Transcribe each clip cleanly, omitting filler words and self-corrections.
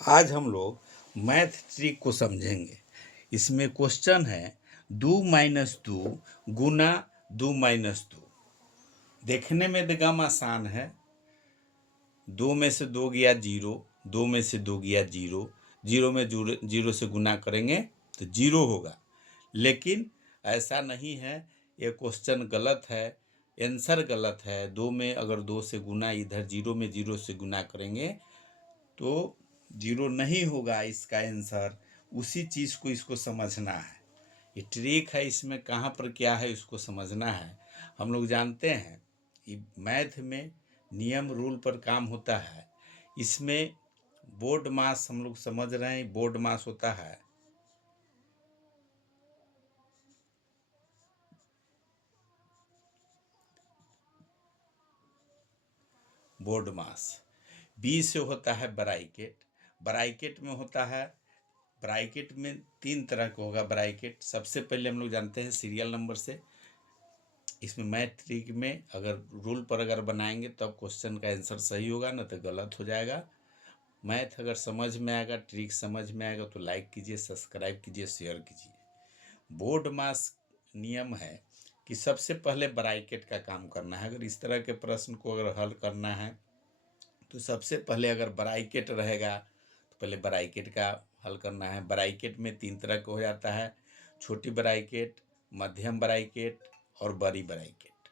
आज हम लोग मैथ ट्रिक को समझेंगे। इसमें क्वेश्चन है 2 - 2 गुना 2 - 2। देखने में तो गम आसान है। 2 में से 2 गया 0, 2 में से 2 गया 0, 0 में 0 से गुना करेंगे तो 0 होगा। लेकिन ऐसा नहीं है, ये क्वेश्चन गलत है, आंसर गलत है। 2 में अगर 2 से गुना, इधर 0 में 0 से गुना करेंगे तो 0 नहीं होगा इसका आंसर। उसी चीज़ को इसको समझना है। ये ट्रिक है, इसमें कहाँ पर क्या है इसको समझना है। हम लोग जानते हैं कि मैथ में नियम रूल पर काम होता है। इसमें बोर्ड मास हम लोग समझ रहे हैं, बोर्ड मास होता है बोर्ड मास। बी से होता है ब्रैकेट। ब्रैकेट में होता है, ब्रैकेट में 3 तरह का होगा ब्रैकेट। सबसे पहले हम लोग जानते हैं सीरियल नंबर से। इसमें मैथ ट्रिक में अगर रूल पर अगर बनाएंगे तब क्वेश्चन का आंसर सही होगा, ना तो गलत हो जाएगा। मैथ अगर समझ में आएगा, ट्रिक समझ में आएगा तो लाइक कीजिए, सब्सक्राइब कीजिए, शेयर कीजिए। बोर्ड मास नियम है कि सबसे पहले ब्रैकेट का काम करना है। अगर इस तरह के प्रश्न को अगर हल करना है तो सबसे पहले अगर ब्रैकेट रहेगा तो पहले ब्रैकेट का हल करना है। ब्रैकेट में 3 तरह का हो जाता है, छोटी ब्रैकेट, मध्यम ब्रैकेट और बड़ी ब्रैकेट।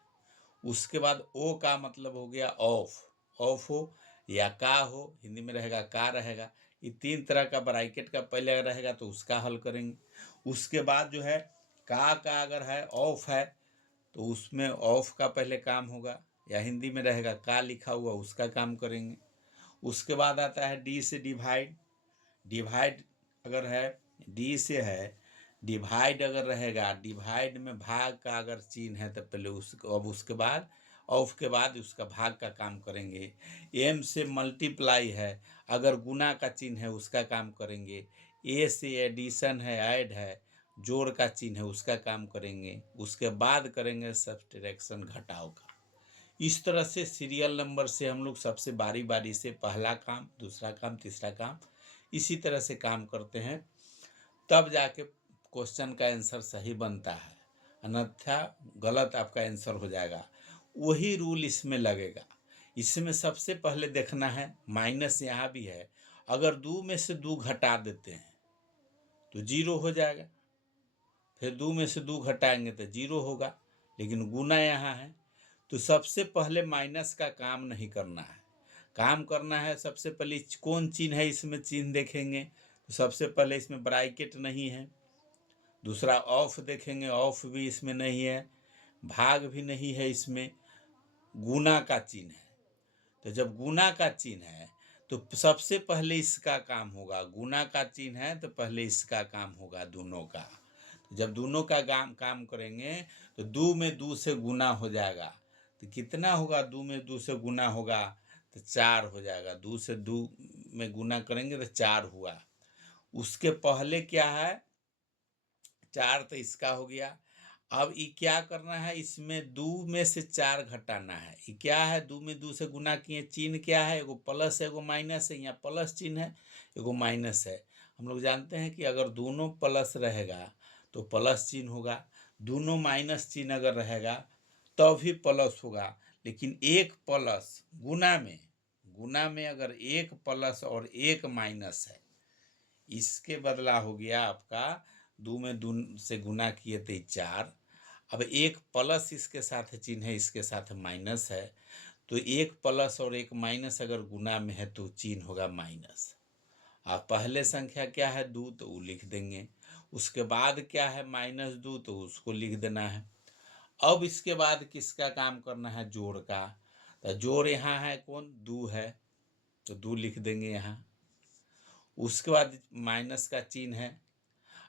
उसके बाद ओ का मतलब हो गया ऑफ, ऑफ हो या का हो, हिंदी में रहेगा का रहेगा। ये 3 तरह का ब्रैकेट का पहले रहेगा तो उसका हल करेंगे। उसके बाद जो है का अगर है ऑफ है तो उसमें ऑफ का पहले काम होगा, या हिंदी में रहेगा का लिखा हुआ, उसका काम करेंगे। उसके बाद आता है डी से डिवाइड। डिवाइड अगर है, डी से है डिवाइड अगर रहेगा, डिवाइड में भाग का अगर चिन्ह है तो पहले उसको, अब उसके बाद ऑफ के बाद उसका भाग का काम करेंगे। एम से मल्टीप्लाई है, अगर गुना का चिन्ह है उसका काम करेंगे। ए से एडिशन है, ऐड है, जोड़ का चिन्ह है उसका काम करेंगे। उसके बाद करेंगे सब्ट्रैक्शन, घटाव का। इस तरह से सीरियल नंबर से हम लोग सबसे बारी बारी से पहला काम, दूसरा काम, तीसरा काम इसी तरह से काम करते हैं, तब जाके क्वेश्चन का आंसर सही बनता है, अन्यथा गलत आपका आंसर हो जाएगा। वही रूल इसमें लगेगा। इसमें सबसे पहले देखना है, माइनस यहाँ भी है, अगर 2 में से 2 घटा देते हैं तो 0 हो जाएगा। फिर 2 में से 2 घटाएंगे तो 0 होगा, लेकिन गुना यहाँ है तो सबसे पहले माइनस का काम नहीं करना है। काम करना है सबसे पहले कौन चिन्ह है, इसमें चिन्ह देखेंगे तो सबसे पहले इसमें ब्रैकेट नहीं है। दूसरा ऑफ देखेंगे, ऑफ भी इसमें नहीं है, भाग भी नहीं है, इसमें गुना का चिन्ह है। तो जब गुना का चिन्ह है तो सबसे पहले इसका काम होगा। गुना का चिन्ह है तो पहले इसका काम होगा, दोनों का। तो जब दोनों का काम करेंगे तो 2 में 2 से गुना हो जाएगा तो कितना होगा, 2 में 2 से गुना होगा तो 4 हो जाएगा। 2 से 2 में गुना करेंगे तो 4 हुआ। उसके पहले क्या है, 4 तो इसका हो गया। अब ये क्या करना है, इसमें 2 में से 4 घटाना है। ये क्या है, 2 में 2 से गुना किए, चिन्ह क्या है, एगो प्लस है एगो माइनस है। यहाँ प्लस चिन्ह है, एगो माइनस है। हम लोग जानते हैं कि अगर दोनों प्लस रहेगा तो प्लस चिन्ह होगा, दोनों माइनस चिन्ह अगर रहेगा तो भी प्लस होगा। लेकिन एक प्लस गुना में अगर एक प्लस और एक माइनस है, इसके बदला हो गया आपका 2 में 2 से गुना किए थे 4। अब एक प्लस इसके साथ चिन्ह है, इसके साथ माइनस है, तो एक प्लस और एक माइनस अगर गुना में है तो चिन्ह होगा माइनस। आप पहले संख्या क्या है 2 तो वो लिख देंगे, उसके बाद क्या है -2 तो उसको लिख देना है। अब इसके बाद किसका काम करना है, जोड़ का। तो जोड़ यहाँ है कौन, 2 है तो 2 लिख देंगे यहाँ। उसके बाद माइनस का चिन्ह है,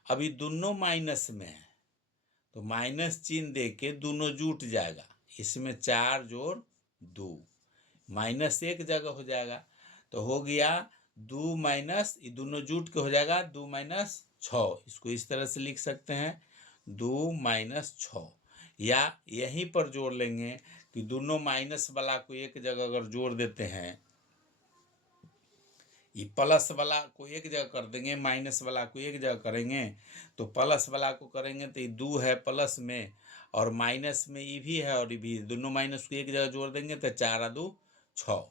अभी दोनों माइनस में है तो माइनस चिन्ह दे के दोनों जुट जाएगा। इसमें 4 जोड़ 2, माइनस एक जगह हो जाएगा तो हो गया 2 माइनस, ये दोनों जुट के हो जाएगा 2 माइनस 6। इसको इस तरह से लिख सकते हैं 2 माइनस 6, या यहीं पर जोड़ लेंगे कि दोनों माइनस वाला को एक जगह अगर जोड़ देते हैं, ये प्लस वाला को एक जगह कर देंगे, माइनस वाला को एक जगह करेंगे, तो प्लस वाला को करेंगे तो ये 2 है प्लस में, और माइनस में ये भी है और ये भी, दोनों माइनस को एक जगह जोड़ देंगे तो 4 और 2 6।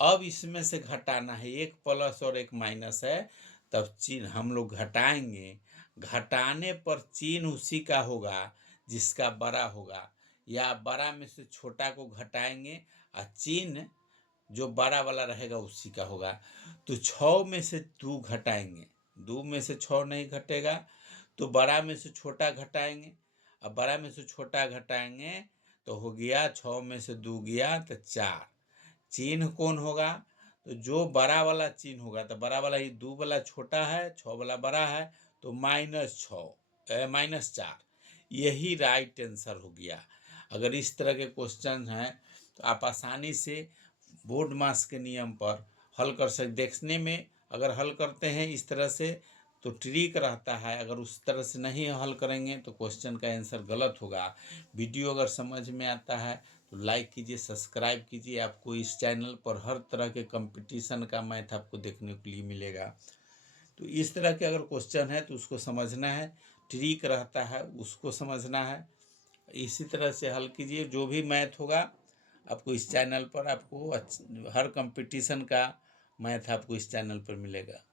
अब इसमें से घटाना है, एक प्लस और एक माइनस है, तब चिन्ह हम लोग घटाएंगे। घटाने पर चिन्ह उसी का होगा जिसका बड़ा होगा, या बड़ा में से छोटा को घटाएंगे और चिन्ह जो बड़ा वाला रहेगा उसी का होगा। तो 6 में से 2 घटाएंगे, 2 में से 6 नहीं घटेगा, तो बड़ा में से छोटा घटाएंगे, अब बड़ा में से छोटा घटाएंगे तो हो गया 6 में से 2 गया तो 4। चिन्ह कौन होगा, तो जो बड़ा वाला चिन्ह होगा, तो बड़ा वाला ही 2 वाला छोटा है, 6 वाला बड़ा है, तो -4, यही राइट आंसर हो गया। अगर इस तरह के क्वेश्चन हैं तो आप आसानी से बोर्ड मास के नियम पर हल कर सकते। देखने में अगर हल करते हैं इस तरह से तो ट्रिक रहता है, अगर उस तरह से नहीं हल करेंगे तो क्वेश्चन का आंसर गलत होगा। वीडियो अगर समझ में आता है तो लाइक कीजिए, सब्सक्राइब कीजिए। आपको इस चैनल पर हर तरह के कंपटीशन का मैथ आपको देखने के लिए मिलेगा। तो इस तरह के अगर क्वेश्चन है तो उसको समझना है, ट्रिक रहता है उसको समझना है, इसी तरह से हल कीजिए। जो भी मैथ होगा आपको इस चैनल पर, आपको हर कंपटीशन का मैथ आपको इस चैनल पर मिलेगा।